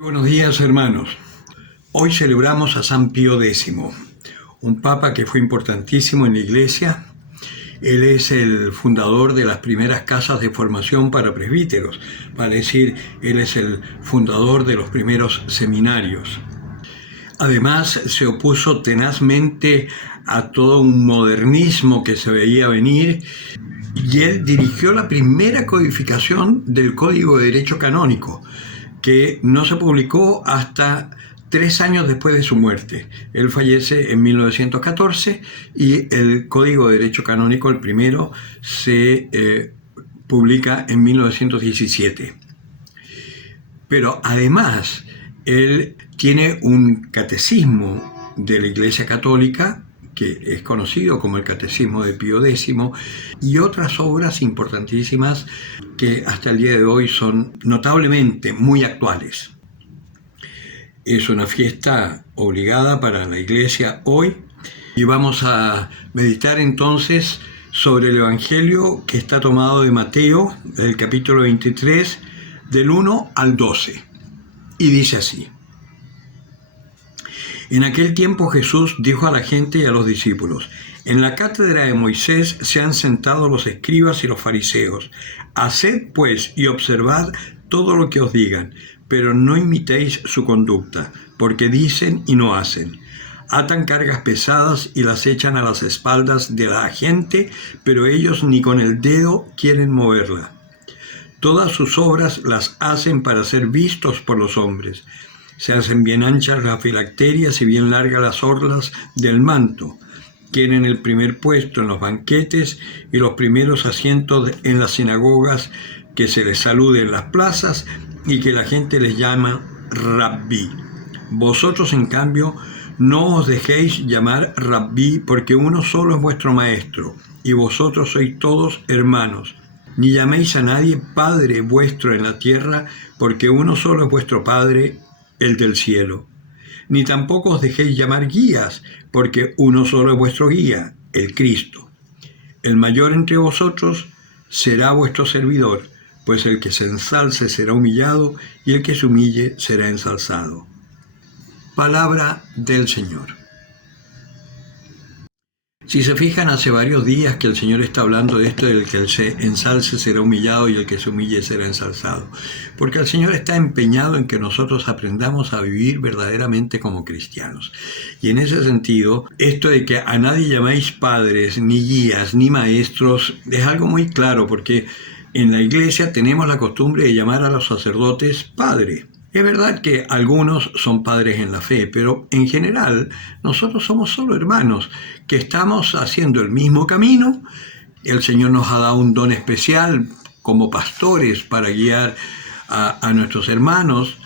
Buenos días, hermanos. Hoy celebramos a San Pío X, un papa que fue importantísimo en la Iglesia. Él es el fundador de las primeras casas de formación para presbíteros, vale decir, él es el fundador de los primeros seminarios. Además, se opuso tenazmente a todo un modernismo que se veía venir y él dirigió la primera codificación del Código de Derecho Canónico, que no se publicó hasta 3 años después de su muerte. Él fallece en 1914 y el Código de Derecho Canónico, el primero, se publica en 1917. Pero además, él tiene un catecismo de la Iglesia Católica, que es conocido como el Catecismo de Pío X, y otras obras importantísimas que hasta el día de hoy son notablemente muy actuales. Es una fiesta obligada para la Iglesia hoy y vamos a meditar entonces sobre el Evangelio que está tomado de Mateo, del capítulo 23, del 1 al 12. Y dice así: En aquel tiempo Jesús dijo a la gente y a los discípulos: En la cátedra de Moisés se han sentado los escribas y los fariseos. Haced pues y observad todo lo que os digan, pero no imitéis su conducta, porque dicen y no hacen. Atan cargas pesadas y las echan a las espaldas de la gente, pero ellos ni con el dedo quieren moverla. Todas sus obras las hacen para ser vistos por los hombres. Se hacen bien anchas las filacterias y bien largas las orlas del manto. Quieren el primer puesto en los banquetes y los primeros asientos en las sinagogas, que se les salude en las plazas y que la gente les llama Rabí. Vosotros, en cambio, no os dejéis llamar Rabí, porque uno solo es vuestro maestro, y vosotros sois todos hermanos. Ni llaméis a nadie Padre vuestro en la tierra, porque uno solo es vuestro Padre, el del cielo. Ni tampoco os dejéis llamar guías, porque uno solo es vuestro guía, el Cristo. El mayor entre vosotros será vuestro servidor, pues el que se ensalce será humillado, y el que se humille será ensalzado. Palabra del Señor. Si se fijan, hace varios días que el Señor está hablando de esto, del que se ensalce será humillado y el que se humille será ensalzado. Porque el Señor está empeñado en que nosotros aprendamos a vivir verdaderamente como cristianos. Y en ese sentido, esto de que a nadie llamáis padres, ni guías, ni maestros, es algo muy claro, porque en la Iglesia tenemos la costumbre de llamar a los sacerdotes padre. Es verdad que algunos son padres en la fe, pero en general nosotros somos solo hermanos que estamos haciendo el mismo camino. El Señor nos ha dado un don especial como pastores para guiar a nuestros hermanos,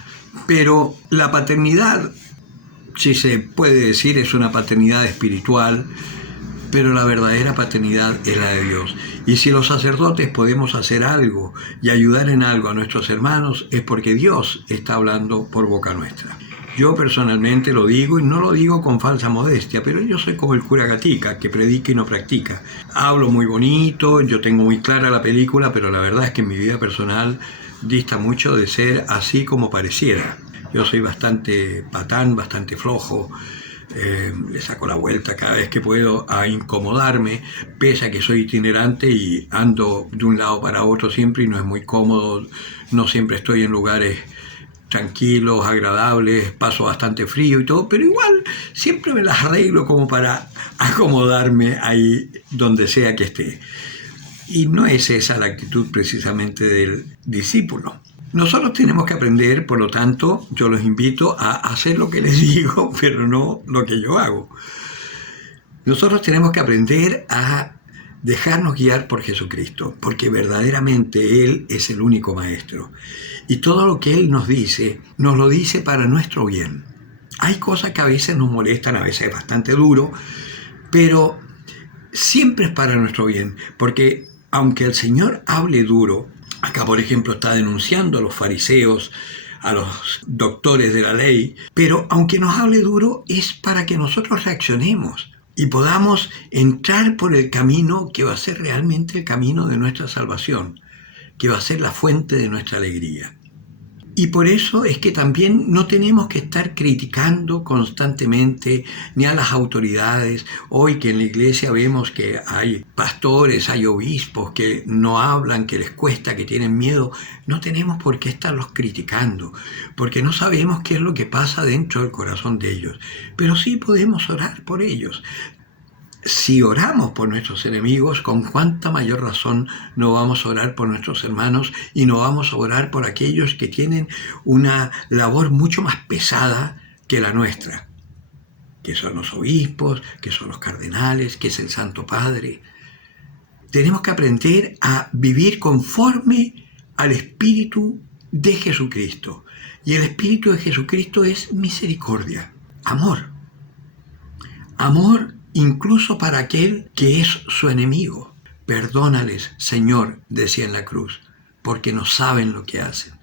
pero la paternidad, si se puede decir, es una paternidad espiritual, pero la verdadera paternidad es la de Dios. Y si los sacerdotes podemos hacer algo y ayudar en algo a nuestros hermanos, es porque Dios está hablando por boca nuestra. Yo personalmente lo digo, y no lo digo con falsa modestia, pero yo soy como el cura Gatica, que predica y no practica. Hablo muy bonito, yo tengo muy clara la película, pero la verdad es que en mi vida personal dista mucho de ser así como pareciera. Yo soy bastante patán, bastante flojo. Le saco la vuelta cada vez que puedo a incomodarme, pese a que soy itinerante y ando de un lado para otro siempre y no es muy cómodo, no siempre estoy en lugares tranquilos, agradables, paso bastante frío y todo, pero igual siempre me las arreglo como para acomodarme ahí donde sea que esté. Y no es esa la actitud precisamente del discípulo. Nosotros tenemos que aprender, por lo tanto, yo los invito a hacer lo que les digo, pero no lo que yo hago. Nosotros tenemos que aprender a dejarnos guiar por Jesucristo, porque verdaderamente Él es el único maestro. Y todo lo que Él nos lo dice para nuestro bien. Hay cosas que a veces nos molestan, a veces es bastante duro, pero siempre es para nuestro bien, porque aunque el Señor hable duro, acá, por ejemplo, está denunciando a los fariseos, a los doctores de la ley, pero aunque nos hable duro, es para que nosotros reaccionemos y podamos entrar por el camino que va a ser realmente el camino de nuestra salvación, que va a ser la fuente de nuestra alegría. Y por eso es que también no tenemos que estar criticando constantemente ni a las autoridades. Hoy que en la iglesia vemos que hay pastores, hay obispos que no hablan, que les cuesta, que tienen miedo, no tenemos por qué estarlos criticando, porque no sabemos qué es lo que pasa dentro del corazón de ellos. Pero sí podemos orar por ellos. Si oramos por nuestros enemigos, con cuánta mayor razón no vamos a orar por nuestros hermanos y no vamos a orar por aquellos que tienen una labor mucho más pesada que la nuestra, que son los obispos, que son los cardenales, que es el Santo Padre. Tenemos que aprender a vivir conforme al Espíritu de Jesucristo. Y el Espíritu de Jesucristo es misericordia, amor. Amor incluso para aquel que es su enemigo. Perdónales, Señor, decía en la cruz, porque no saben lo que hacen.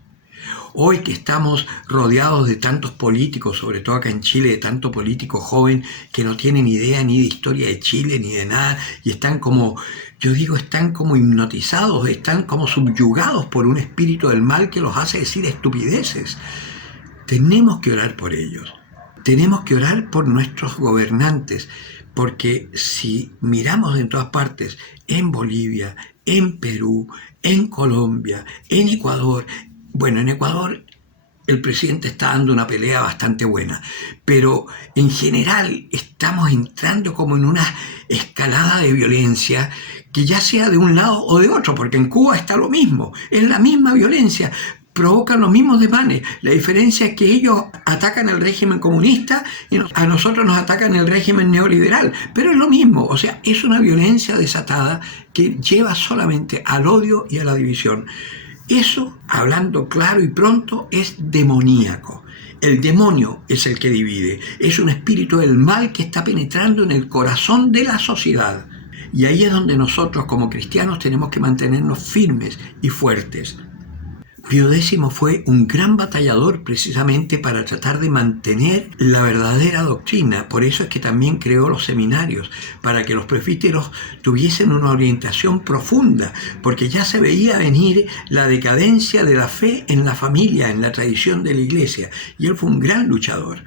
Hoy que estamos rodeados de tantos políticos, sobre todo acá en Chile, de tanto político joven que no tienen idea ni de historia de Chile ni de nada, y están como, yo digo, están como hipnotizados, están como subyugados por un espíritu del mal que los hace decir estupideces. Tenemos que orar por ellos. Tenemos que orar por nuestros gobernantes, porque si miramos en todas partes, en Bolivia, en Perú, en Colombia, en Ecuador, bueno, en Ecuador el presidente está dando una pelea bastante buena, pero en general estamos entrando como en una escalada de violencia que ya sea de un lado o de otro, porque en Cuba está lo mismo, es la misma violencia, provocan los mismos desmanes. La diferencia es que ellos atacan el régimen comunista y a nosotros nos atacan el régimen neoliberal, pero es lo mismo, o sea, es una violencia desatada que lleva solamente al odio y a la división. Eso, hablando claro y pronto, es demoníaco. El demonio es el que divide, es un espíritu del mal que está penetrando en el corazón de la sociedad. Y ahí es donde nosotros como cristianos tenemos que mantenernos firmes y fuertes. Pío X fue un gran batallador precisamente para tratar de mantener la verdadera doctrina. Por eso es que también creó los seminarios, para que los presbíteros tuviesen una orientación profunda, porque ya se veía venir la decadencia de la fe en la familia, en la tradición de la iglesia, y él fue un gran luchador.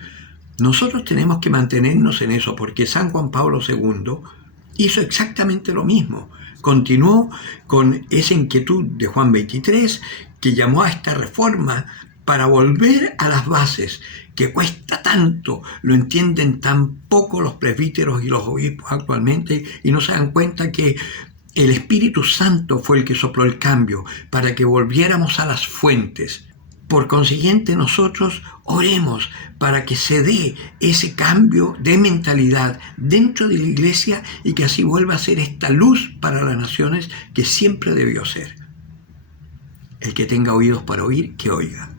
Nosotros tenemos que mantenernos en eso, porque San Juan Pablo II hizo exactamente lo mismo. Continuó con esa inquietud de Juan XXIII, que llamó a esta reforma para volver a las bases, que cuesta tanto, lo entienden tan poco los presbíteros y los obispos actualmente y no se dan cuenta que el Espíritu Santo fue el que sopló el cambio para que volviéramos a las fuentes. Por consiguiente, nosotros oremos para que se dé ese cambio de mentalidad dentro de la iglesia y que así vuelva a ser esta luz para las naciones que siempre debió ser. El que tenga oídos para oír, que oiga.